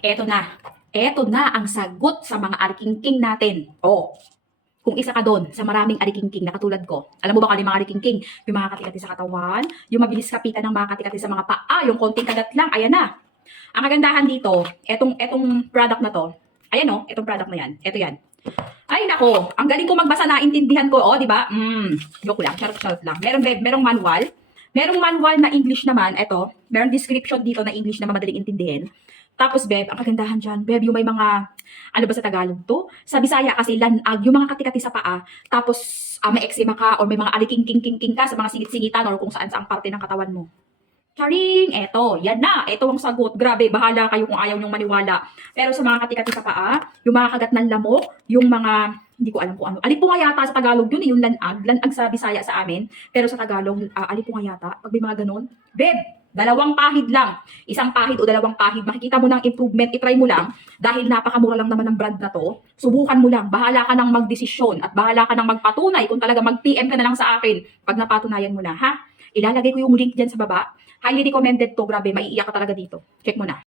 Eto na. Eto na ang sagot sa mga arikingking natin. Oh, kung isa ka doon sa maraming arikingking na katulad ko. Alam mo ba kung ano yung mga arikingking? Yung mga katikati sa katawan, yung mabilis kapitan ng mga katikati sa mga paa, yung konting kagat lang, ayan na. Ang kagandahan dito, etong product na to, ayan oh, etong product na yan, eto yan. Ay nako, ang galing ko magbasa, naintindihan ko, oh, di ba? Joke lang, charot lang. Merong manual. Merong manual na English naman, eto. Merong description dito na English na madaling intindihin. Tapos, Beb, ang kagandahan dyan, Beb, yung may mga, ano ba sa Tagalog to? Sa Bisaya kasi, lanag, yung mga katikati sa paa, tapos may eczema ka, or may mga aliking-king-king ka sa mga singit-singitan, or kung saan-saang parte ng katawan mo. Charing! Eto, yan na. Eto ang sagot. Grabe, bahala kayo kung ayaw nyong maniwala. Pero sa mga katikati sa paa, yung mga kagat ng lamok, yung mga, hindi ko alam kung ano. Alipunga yata sa Tagalog yun, yung lanag. Lanag sa Bisaya sa amin. Pero sa Tagalog, alipunga yata. Pag may mga ganun. Beb, dalawang pahid lang. Isang pahid o dalawang pahid. Makikita mo ng improvement. Itry mo lang. Dahil napakamura lang naman ng brand na to. Subukan mo lang. Bahala ka nang magdesisyon. At bahala ka nang magpatunay. Kung talaga mag-PM ka na lang sa akin. Pag napatunayan mo na, ha? Ilalagay ko yung link dyan sa baba. Highly recommended to. Grabe, maiiyak ka talaga dito. Check mo na.